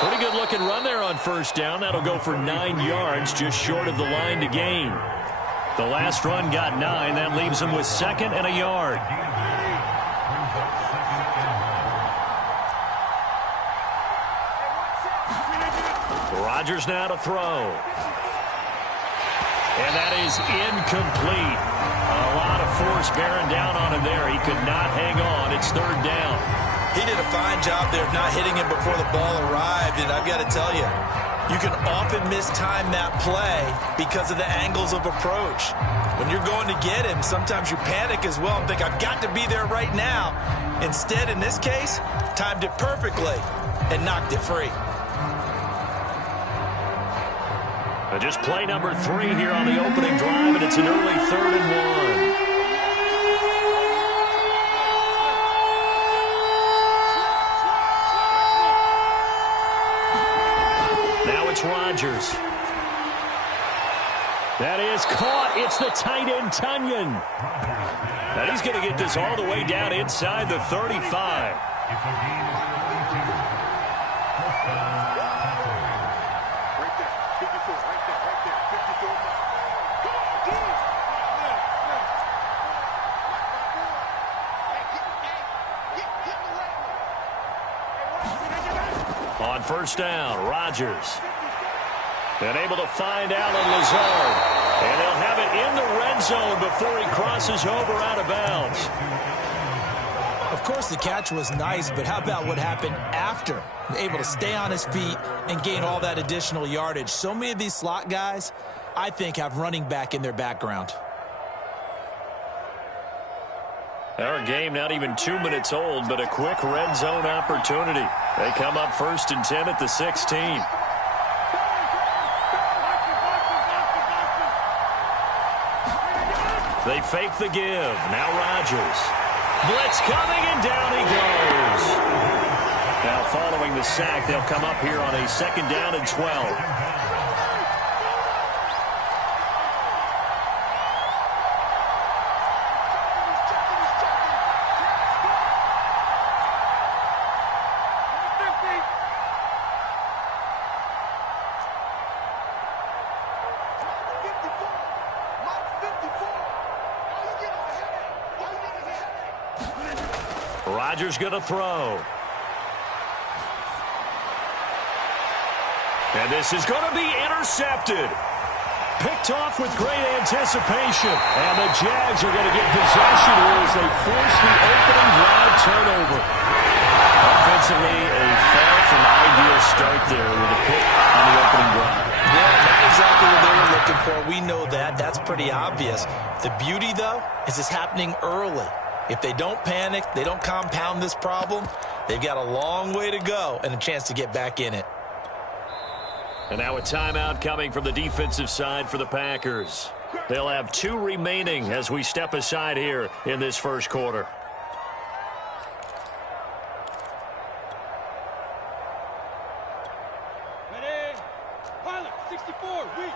Pretty good looking run there on first down. That'll go for 9 yards, just short of the line to gain. The last run got 9. That leaves him with 2nd and a yard. Rodgers now to throw. And that is incomplete. A lot of force bearing down on him there. He could not hang on. It's 3rd down. He did a fine job there of not hitting him before the ball arrived. And I've got to tell you, you can often mistime that play because of the angles of approach. When you're going to get him, sometimes you panic as well and think, I've got to be there right now. Instead, in this case, timed it perfectly and knocked it free. Just play number 3 here on the opening drive, and it's an early 3rd and 1. Now it's Rodgers. That is caught. It's the tight end, Tunyon. Now he's going to get this all the way down inside the 35. On first down, Rodgers. And able to find Allen Lazard. And they'll have it in the red zone before he crosses over out of bounds. Of course, the catch was nice, but how about what happened after? Able to stay on his feet and gain all that additional yardage. So many of these slot guys, I think, have running back in their background. Our game not even 2 minutes old, but a quick red zone opportunity. They come up 1st and 10 at the 16. They fake the give. Now Rodgers. Blitz coming, and down he goes. Now following the sack, they'll come up here on a 2nd down and 12. Rodgers going to throw. And this is going to be intercepted. Picked off with great anticipation. And the Jags are going to get possession here as they force the opening drive turnover. Offensively, a far from ideal start there with a pick on the opening drive. Yeah, not exactly what they were looking for. We know that. That's pretty obvious. The beauty, though, is it's happening early. If they don't panic, they don't compound this problem, they've got a long way to go and a chance to get back in it. And now a timeout coming from the defensive side for the Packers. They'll have 2 remaining as we step aside here in this first quarter. Ready? Pilot, 64, weak.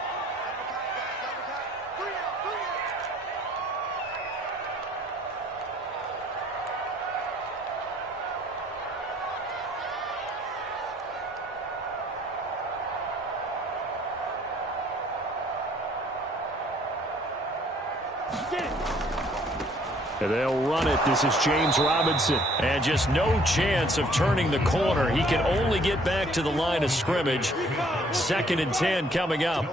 And they'll run it. This is James Robinson. And just no chance of turning the corner. He can only get back to the line of scrimmage. 2nd and 10 coming up.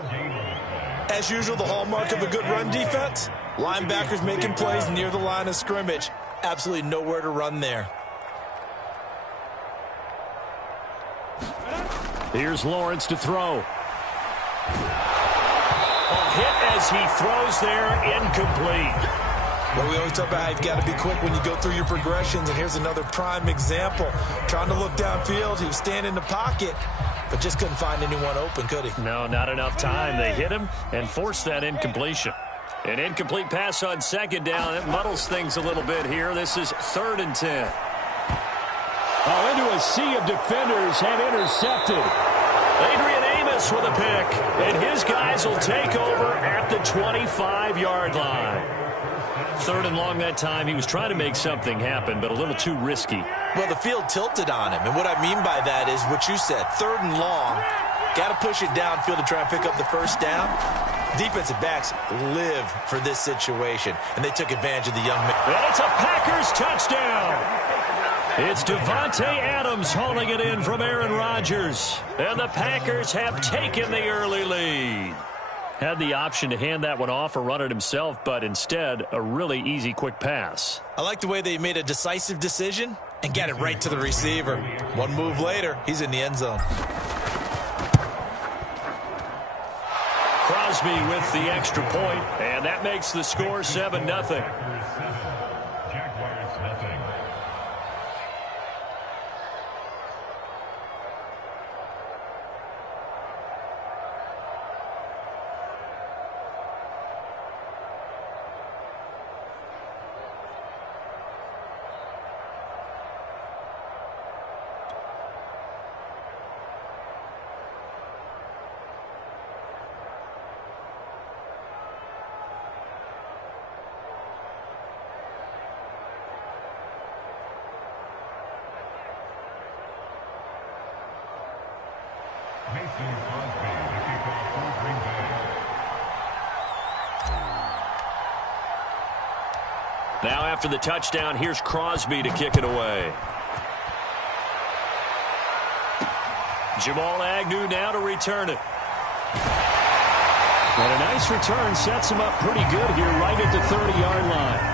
As usual, the hallmark of a good run defense, linebackers making plays near the line of scrimmage. Absolutely nowhere to run there. Here's Lawrence to throw. A hit as he throws there, incomplete. But we always talk about how you've got to be quick when you go through your progressions, and here's another prime example. Trying to look downfield, he was standing in the pocket, but just couldn't find anyone open, could he? No, not enough time. They hit him and forced that incompletion. An incomplete pass on 2nd down. It muddles things a little bit here. This is 3rd and 10. Oh, into a sea of defenders and intercepted. Adrian Amos with a pick, and his guys will take over at the 25-yard line. 3rd and long that time. He was trying to make something happen, but a little too risky. Well, the field tilted on him, and what I mean by that is what you said, 3rd and long. Got to push it downfield to try and pick up the first down. Defensive backs live for this situation, and they took advantage of the young man. And it's a Packers touchdown. It's Devontae Adams hauling it in from Aaron Rodgers. And the Packers have taken the early lead. Had the option to hand that one off or run it himself, but instead, a really easy, quick pass. I like the way they made a decisive decision and got it right to the receiver. One move later, he's in the end zone. Crosby with the extra point, and that makes the score 7-0. Now after the touchdown, here's Crosby to kick it away. Jamal Agnew now to return it. And a nice return sets him up pretty good here right at the 30-yard line.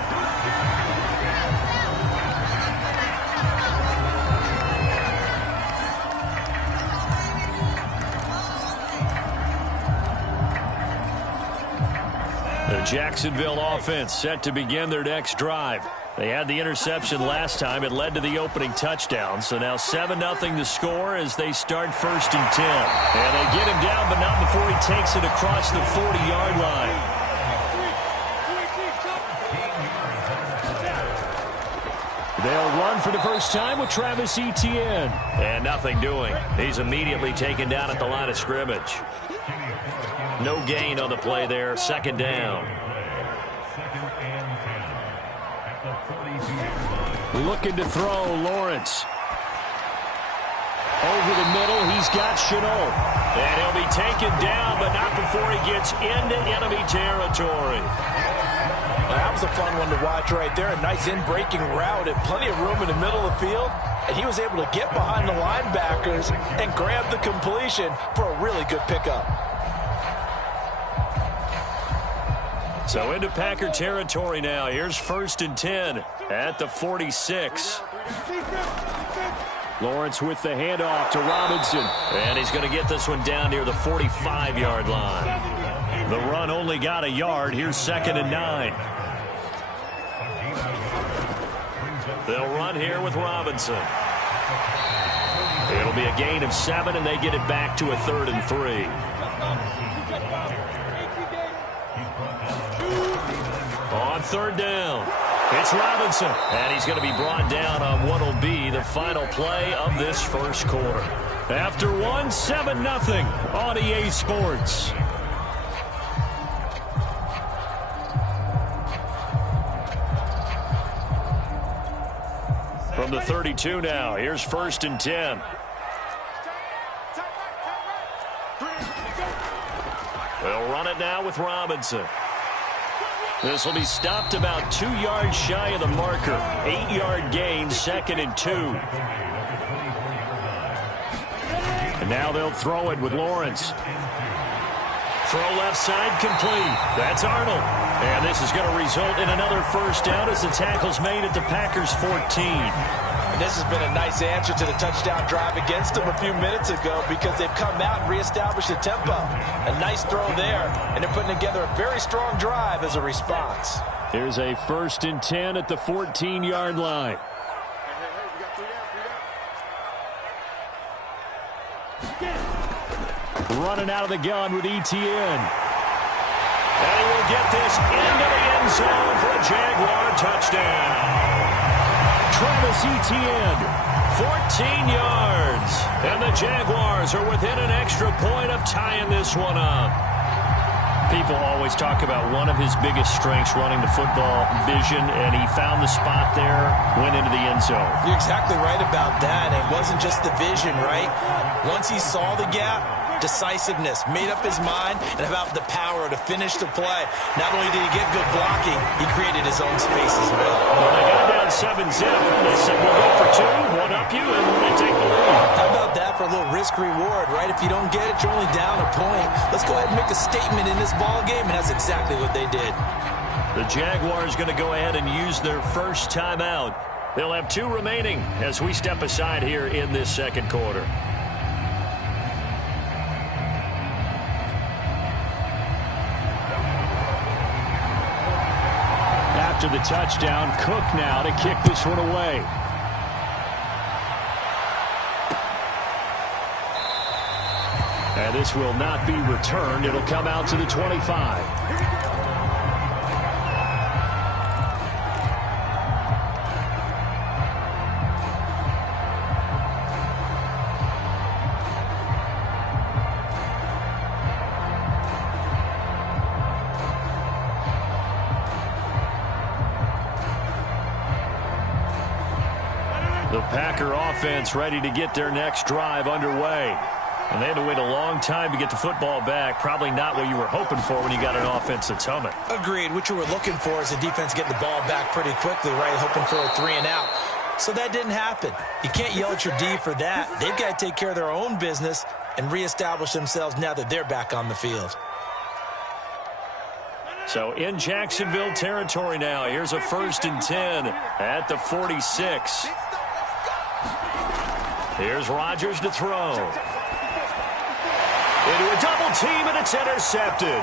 The Jacksonville offense set to begin their next drive. They had the interception last time. It led to the opening touchdown. So now 7-0 to score as they start 1st and 10. And they get him down, but not before he takes it across the 40-yard line. They'll run for the first time with Travis Etienne. And nothing doing. He's immediately taken down at the line of scrimmage. No gain on the play there. 2nd down. Looking to throw, Lawrence. Over the middle, he's got Chenault. And he'll be taken down, but not before he gets into enemy territory. That was a fun one to watch right there. A nice in-breaking route and plenty of room in the middle of the field. And he was able to get behind the linebackers and grab the completion for a really good pickup. So into Packer territory now. Here's 1st and 10 at the 46. Lawrence with the handoff to Robinson. And he's going to get this one down near the 45-yard line. The run only got a yard. Here's 2nd and 9. They'll run here with Robinson. It'll be a gain of 7, and they get it back to a 3rd and 3. On 3rd down, it's Robinson, and he's going to be brought down on what will be the final play of this first quarter. After 7-0 on EA Sports. From the 32 now, here's 1st and 10. They'll run it now with Robinson. This will be stopped about 2 yards shy of the marker. 8-yard gain, 2nd and 2. And now they'll throw it with Lawrence. Throw left side complete. That's Arnold. And this is going to result in another first down as the tackle's made at the Packers 14. And this has been a nice answer to the touchdown drive against them a few minutes ago because they've come out and reestablished the tempo. A nice throw there, and they're putting together a very strong drive as a response. Here's a 1st and 10 at the 14-yard line. Running out of the gun with Etienne. And he will get this into the end zone for a Jaguar touchdown. Travis Etienne, 14 yards. And the Jaguars are within an extra point of tying this one up. People always talk about one of his biggest strengths running the football, vision, and he found the spot there, went into the end zone. You're exactly right about that. It wasn't just the vision, right? Once he saw the gap, decisiveness, made up his mind, and about the power to finish the play. Not only did he get good blocking, he created his own space as well. Well, they got down 7-0. They said, we'll go for 2, one up you, and they take the lead. How about that for a little risk-reward, right? If you don't get it, you're only down a point. Let's go ahead and make a statement in this ball game, and that's exactly what they did. The Jaguars going to go ahead and use their first timeout. They'll have 2 remaining as we step aside here in this second quarter. After the touchdown, Cook now to kick this one away. And this will not be returned. It'll come out to the 25. The Packer offense ready to get their next drive underway. And they had to wait a long time to get the football back. Probably not what you were hoping for when you got an offense that's humming. Agreed. What you were looking for is the defense getting the ball back pretty quickly, right? Hoping for a 3 and out. So that didn't happen. You can't yell at your D for that. They've got to take care of their own business and reestablish themselves now that they're back on the field. So in Jacksonville territory now. Here's a 1st and 10 at the 46. Here's Rodgers to throw. Into a double team, and it's intercepted.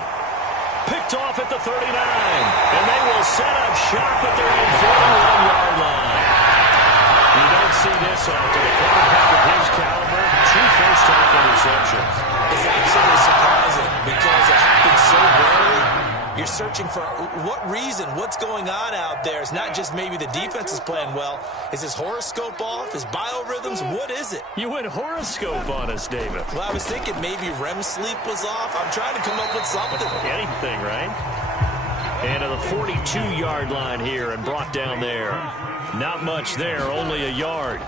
Picked off at the 39. And they will set up shop at their own 41-yard line. You don't see this often. A quarterback of his caliber, 2 first-half interceptions. It's absolutely surprising because it happens so rarely. You're searching for what reason, what's going on out there. It's not just maybe the defense is playing well. Is his horoscope off? His biorhythms? What is it? You went horoscope on us, David. Well, I was thinking maybe REM sleep was off. I'm trying to come up with something. Anything, right? And to the 42-yard line here and brought down there. Not much there, only a yard.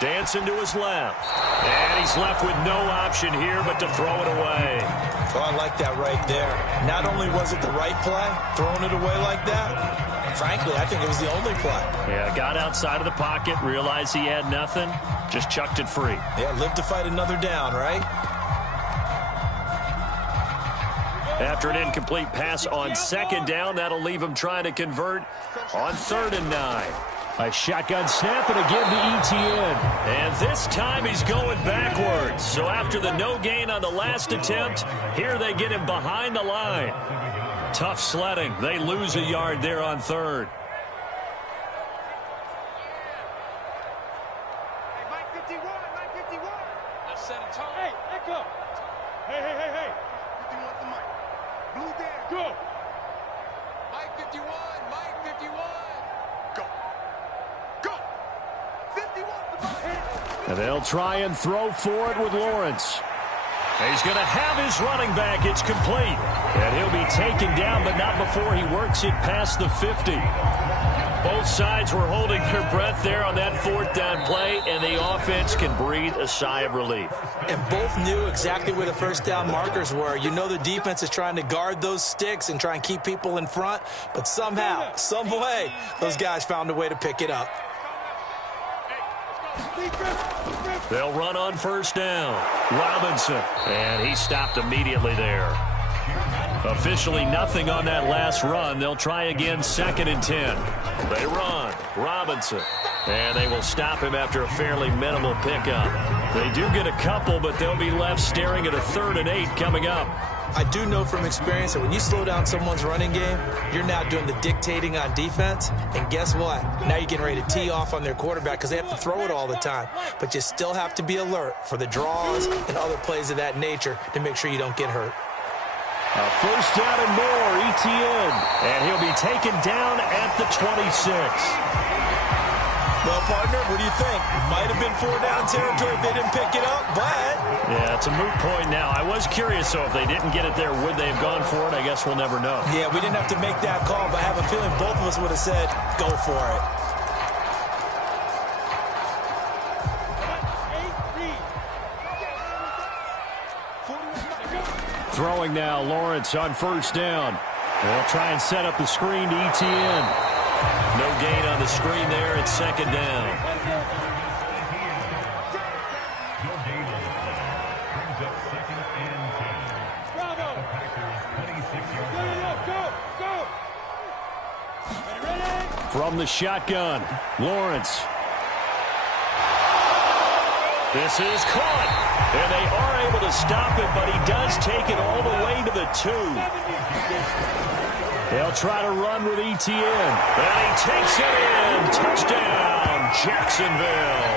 Dancing to his left. And he's left with no option here but to throw it away. Oh, I like that right there. Not only was it the right play, throwing it away like that, frankly, I think it was the only play. Yeah, got outside of the pocket, realized he had nothing, just chucked it free. Yeah, live to fight another down, right? After an incomplete pass on 2nd down, that'll leave him trying to convert on 3rd and 9. A shotgun snap, and again to Etienne. And this time he's going backwards. So after the no gain on the last attempt, here they get him behind the line. Tough sledding. They lose a yard there on 3rd. Hey, Mike 51, Mike 51. Let's set a tone. Hey, echo. Hey. 51 to Mike. Blue down. Go. Mike 51, Mike 51. Go. 51 to Mike. And they'll try and throw for it with Lawrence. He's going to have his running back. It's complete. And he'll be taken down, but not before he works it past the 50. Both sides were holding their breath there on that 4th down play, and the offense can breathe a sigh of relief. And both knew exactly where the 1st down markers were. You know the defense is trying to guard those sticks and try and keep people in front, but somehow, some way, those guys found a way to pick it up. They'll run on 1st down. Robinson. And he stopped immediately there. Officially nothing on that last run. They'll try again 2nd and 10. They run. Robinson. And they will stop him after a fairly minimal pickup. They do get a couple, but they'll be left staring at a 3rd and 8 coming up. I do know from experience that when you slow down someone's running game, you're now doing the dictating on defense. And guess what? Now you're getting ready to tee off on their quarterback because they have to throw it all the time. But you still have to be alert for the draws and other plays of that nature to make sure you don't get hurt. A 1st down and more, Etienne. And he'll be taken down at the 26. Well, partner, what do you think? Might have been 4-down territory if they didn't pick it up, but... Yeah, it's a moot point now. I was curious, so if they didn't get it there, would they have gone for it? I guess we'll never know. Yeah, we didn't have to make that call, but I have a feeling both of us would have said, go for it. Throwing now, Lawrence on first down. They'll try and set up the screen to ETN. No gain on the screen there. It's second down. From the shotgun, Lawrence. This is caught. And they are able to stop it, but he does take it all the way to the 2. They'll try to run with ETN. And he takes it in. Touchdown, Jacksonville.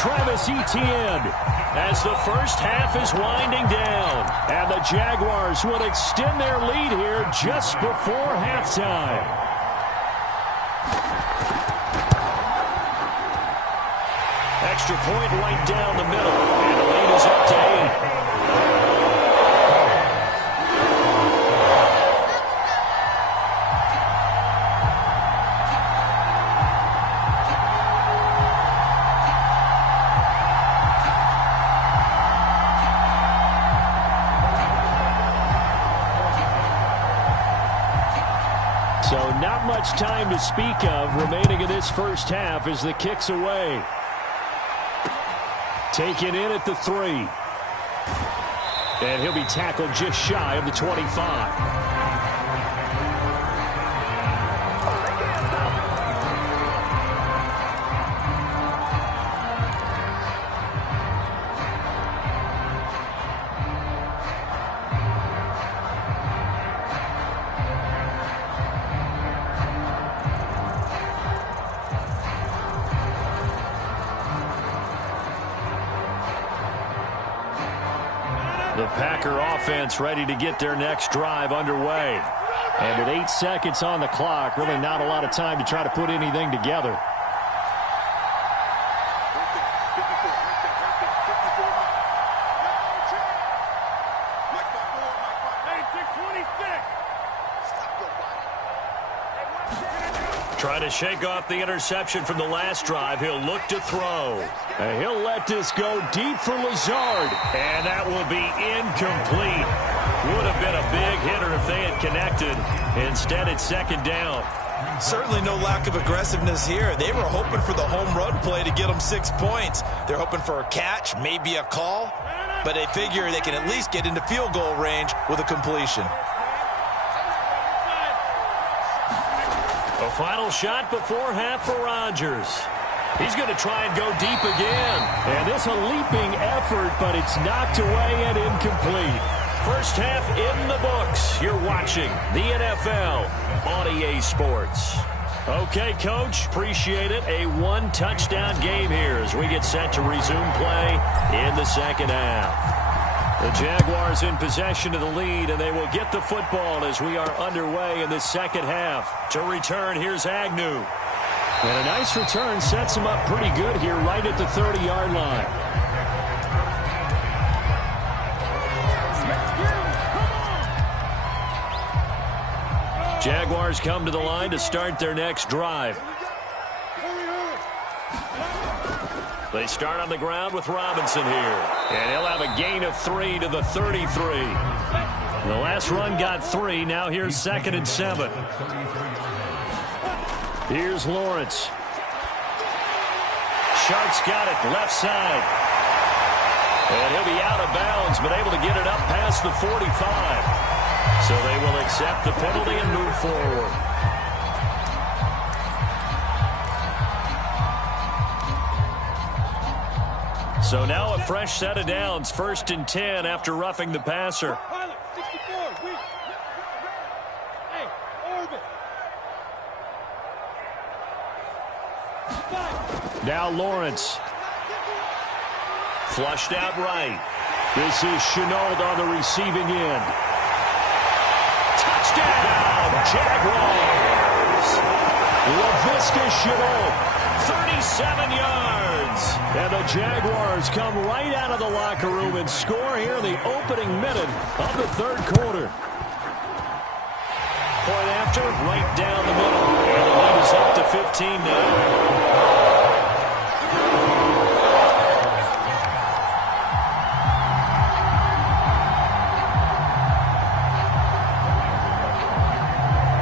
Travis Etienne as the first half is winding down. And the Jaguars will extend their lead here just before halftime. Extra point right down the middle. And the lead is up to 8. So not much time to speak of remaining in this first half as the kick's away. Taken in at the 3. And he'll be tackled just shy of the 25. The Packer offense ready to get their next drive underway. And with 8 seconds on the clock, really not a lot of time to try to put anything together. Trying to shake off the interception from the last drive. He'll look to throw. And he'll let this go deep for Lazard. And that will be incomplete. Would have been a big hitter if they had connected. Instead, it's second down. Certainly no lack of aggressiveness here. They were hoping for the home run play to get them 6 points. They're hoping for a catch, maybe a call. But they figure they can at least get into field goal range with a completion. A final shot before half for Rodgers. He's going to try and go deep again. And this a leaping effort, but it's knocked away and incomplete. First half in the books. You're watching the NFL on EA Sports. Okay, Coach, appreciate it. A one-touchdown game here as we get set to resume play in the second half. The Jaguars in possession of the lead, and they will get the football as we are underway in the second half. To return, here's Agnew. And a nice return sets him up pretty good here right at the 30-yard line. Jaguars come to the line to start their next drive. They start on the ground with Robinson here. And he'll have a gain of 3 to the 33. The last run got 3. Now here's 2nd and 7. Here's Lawrence. Sharp's got it left side. And he'll be out of bounds, but able to get it up past the 45. So they will accept the penalty and move forward. So now a fresh set of downs, 1st and 10 after roughing the passer. Now Lawrence. Flushed out right. This is Chenault on the receiving end. Touchdown, Jaguars! LaVisca Chenault, 37 yards. And the Jaguars come right out of the locker room and score here in the opening minute of the third quarter. Point after, right down the middle. And the lead is up to 15 now.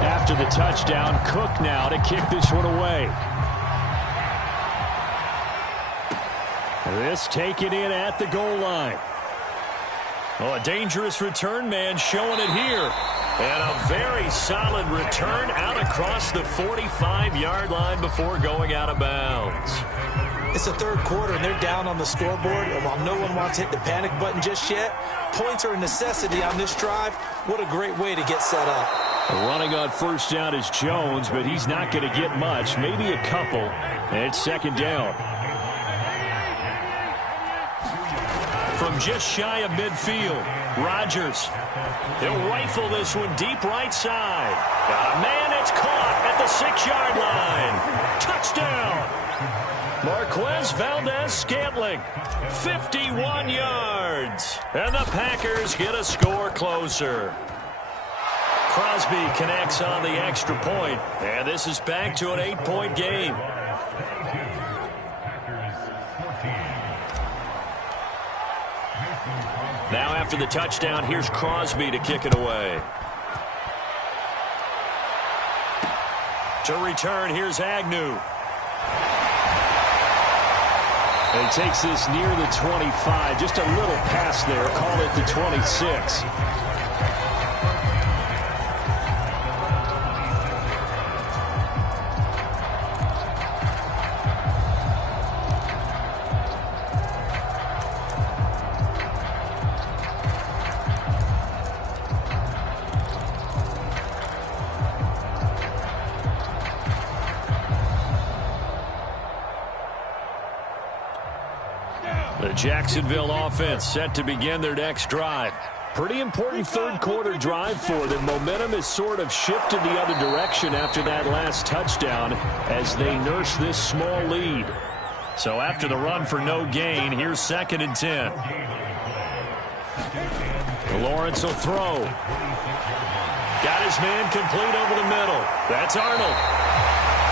After the touchdown, Cook now to kick this one away. This taken in at the goal line. Oh, a dangerous return man showing it here. And a very solid return out across the 45-yard line before going out of bounds. It's the third quarter, and they're down on the scoreboard. And while no one wants to hit the panic button just yet, points are a necessity on this drive. What a great way to get set up. Running on first down is Jones, but he's not going to get much, maybe a couple. And it's second down. From just shy of midfield, Rodgers. He'll rifle this one deep right side. Got a man, it's caught at the 6-yard line. Touchdown. Marquez Valdez-Scantling, 51 yards. And the Packers get a score closer. Crosby connects on the extra point, and this is back to an 8-point game. Now after the touchdown, here's Crosby to kick it away. To return, here's Agnew. And he takes this near the 25, just a little pass there, call it the 26. The Jacksonville offense set to begin their next drive. Pretty important third quarter drive for them. Momentum has sort of shifted the other direction after that last touchdown as they nurse this small lead. So after the run for no gain, here's 2nd and 10. Lawrence will throw. Got his man complete over the middle. That's Arnold.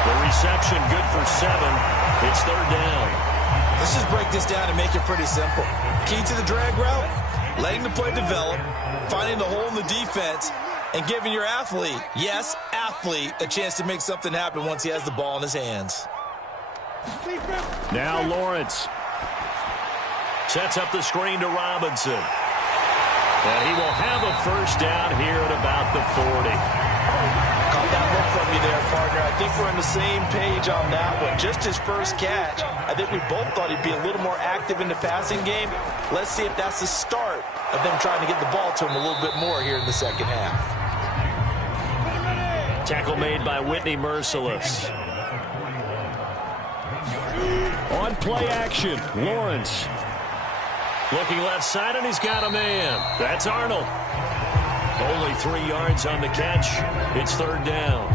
The reception good for 7. It's 3rd down. Let's just break this down and make it pretty simple. Key to the drag route, letting the play develop, finding the hole in the defense, and giving your athlete, yes, athlete, a chance to make something happen once he has the ball in his hands. Now Lawrence sets up the screen to Robinson. And he will have a first down here at about the 40. Caught that look from you there, partner. I think we're on the same page on that one. Just his first catch. I think we both thought he'd be a little more active in the passing game. Let's see if that's the start of them trying to get the ball to him a little bit more here in the second half. Tackle made by Whitney Merciless. On play action, Lawrence. Looking left side, and he's got a man. That's Arnold. Only 3 yards on the catch. It's 3rd down.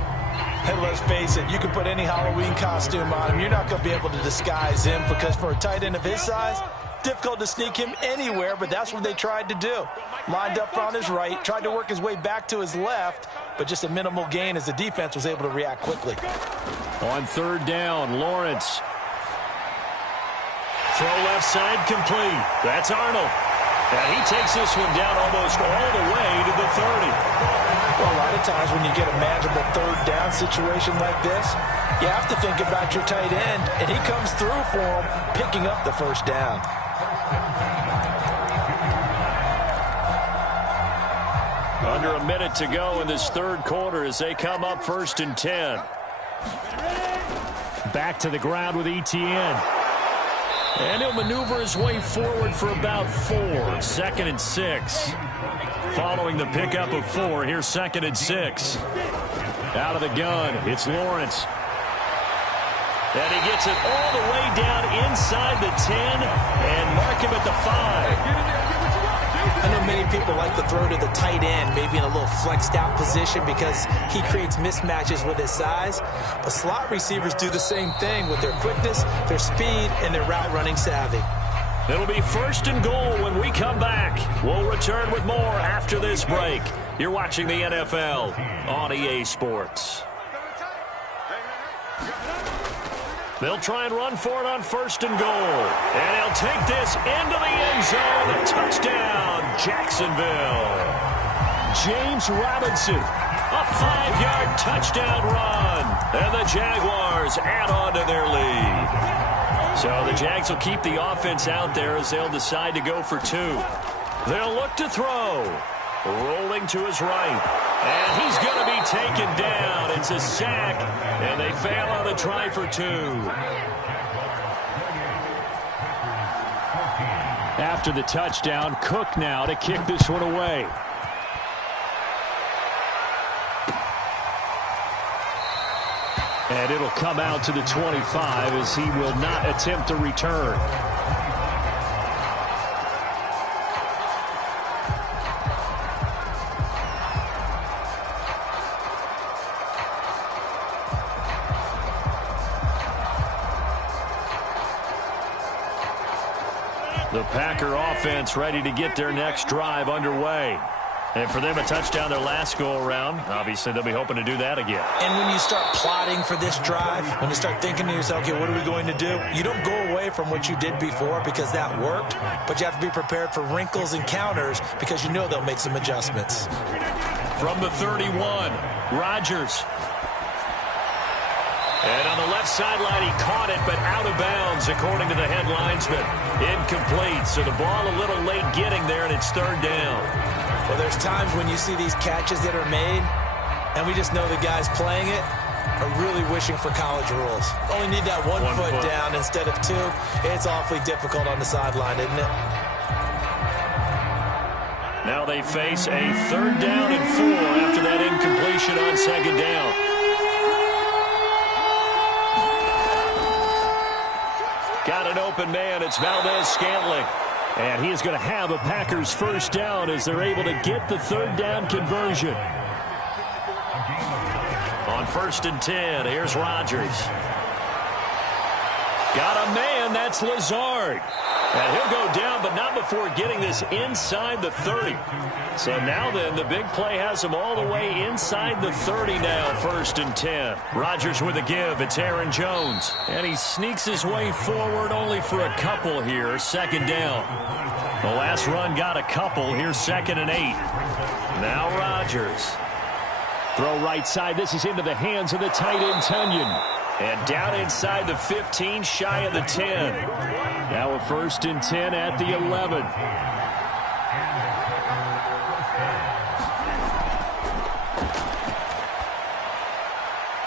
And let's face it, you can put any Halloween costume on him. You're not going to be able to disguise him because for a tight end of his size, difficult to sneak him anywhere, but that's what they tried to do. Lined up on his right, tried to work his way back to his left, but just a minimal gain as the defense was able to react quickly. On 3rd down, Lawrence. Throw left side complete. That's Arnold. And he takes this one down almost all the way to the 30. Well, a lot of times when you get a manageable 3rd down situation like this, you have to think about your tight end, and he comes through for him, picking up the first down. Under a minute to go in this 3rd quarter as they come up 1st and 10. Back to the ground with Etienne. And he'll maneuver his way forward for about 4. 2nd and 6. Following the pickup of 4, here's 2nd and 6. Out of the gun, it's Lawrence. And he gets it all the way down inside the 10 and mark him at the 5. I know many people like to throw to the tight end, maybe in a little flexed out position because he creates mismatches with his size. But slot receivers do the same thing with their quickness, their speed, and their route running savvy. It'll be 1st and goal when we come back. We'll return with more after this break. You're watching the NFL on EA Sports. They'll try and run for it on 1st and goal. And he'll take this into the end zone. A touchdown, Jacksonville. James Robinson, a 5-yard touchdown run. And the Jaguars add on to their lead. So the Jags will keep the offense out there as they'll decide to go for 2. They'll look to throw. Rolling to his right. And he's going to be taken down. It's a sack. And they fail on the try for 2. After the touchdown, Cook now to kick this one away. And it'll come out to the 25 as he will not attempt to return. The Packer offense ready to get their next drive underway. And for them, a touchdown their last go-around. Obviously, they'll be hoping to do that again. And when you start plotting for this drive, when you start thinking to yourself, okay, what are we going to do? You don't go away from what you did before because that worked, but you have to be prepared for wrinkles and counters because you know they'll make some adjustments. From the 31, Rodgers. And on the left sideline, he caught it, but out of bounds, according to the head linesman. Incomplete, so the ball a little late getting there, and it's 3rd down. Well, there's times when you see these catches that are made, and we just know the guys playing it are really wishing for college rules. Only need that one foot down instead of 2. It's awfully difficult on the sideline, isn't it? Now they face a 3rd down and 4 after that incompletion on 2nd down. Got an open man. It's Valdez-Scantling. And he is going to have a Packers 1st down as they're able to get the 3rd down conversion. On 1st and 10, here's Rodgers. Got a man, that's Lazard. And he'll go down, but not before getting this inside the 30. So now then, the big play has him all the way inside the 30 now, 1st and 10. Rodgers with a give, it's Aaron Jones. And he sneaks his way forward only for a couple here, 2nd down. The last run got a couple, here's 2nd and 8. Now Rodgers. Throw right side, this is into the hands of the tight end Tunyon. And down inside the 15, shy of the 10. Now a 1st and 10 at the 11.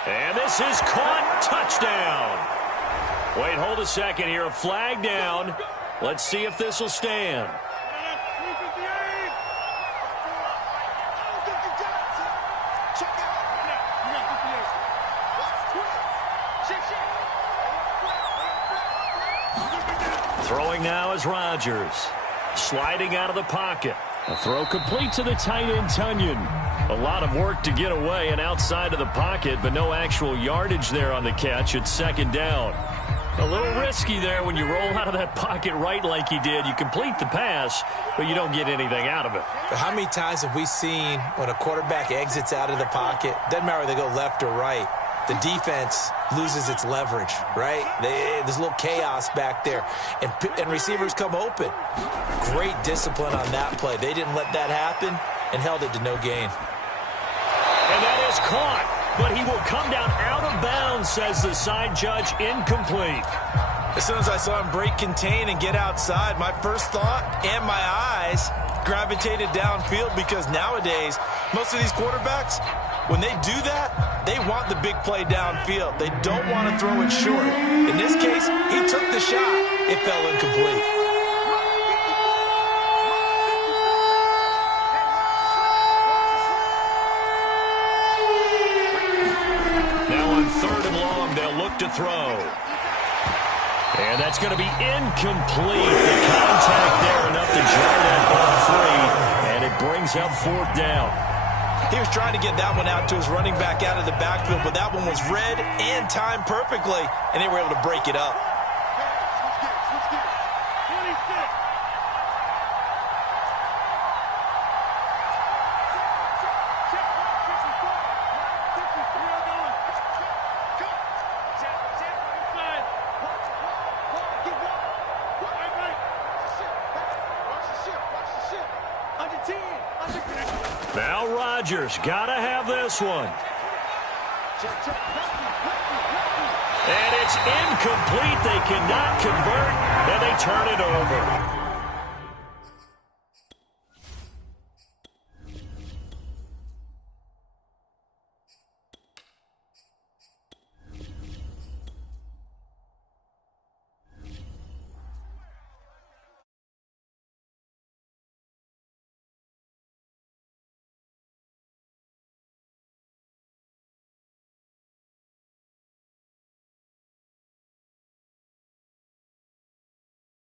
And this is caught. Touchdown. Wait, hold a second here. A flag down. Let's see if this will stand. Throwing now is Rodgers. Sliding out of the pocket. A throw complete to the tight end Tunyon. A lot of work to get away and outside of the pocket, but no actual yardage there on the catch. It's 2nd down. A little risky there when you roll out of that pocket right like he did. You complete the pass, but you don't get anything out of it. But how many times have we seen when a quarterback exits out of the pocket, doesn't matter whether they go left or right, the defense loses its leverage, right? There's a little chaos back there, and receivers come open. Great discipline on that play. They didn't let that happen and held it to no gain. And that is caught, but he will come down out of bounds, says the side judge. Incomplete. As soon as I saw him break contain and get outside, my first thought and my eyes gravitated downfield because nowadays, most of these quarterbacks, when they do that, they want the big play downfield. They don't want to throw it short. In this case, he took the shot. It fell incomplete. Now on 3rd and long, they'll look to throw. And that's going to be incomplete. The contact there enough to jar that ball free, and it brings up 4th down. He was trying to get that one out to his running back out of the backfield, but that one was read and timed perfectly, and they were able to break it up. Now Rodgers got to have this one. And it's incomplete. They cannot convert, and they turn it over.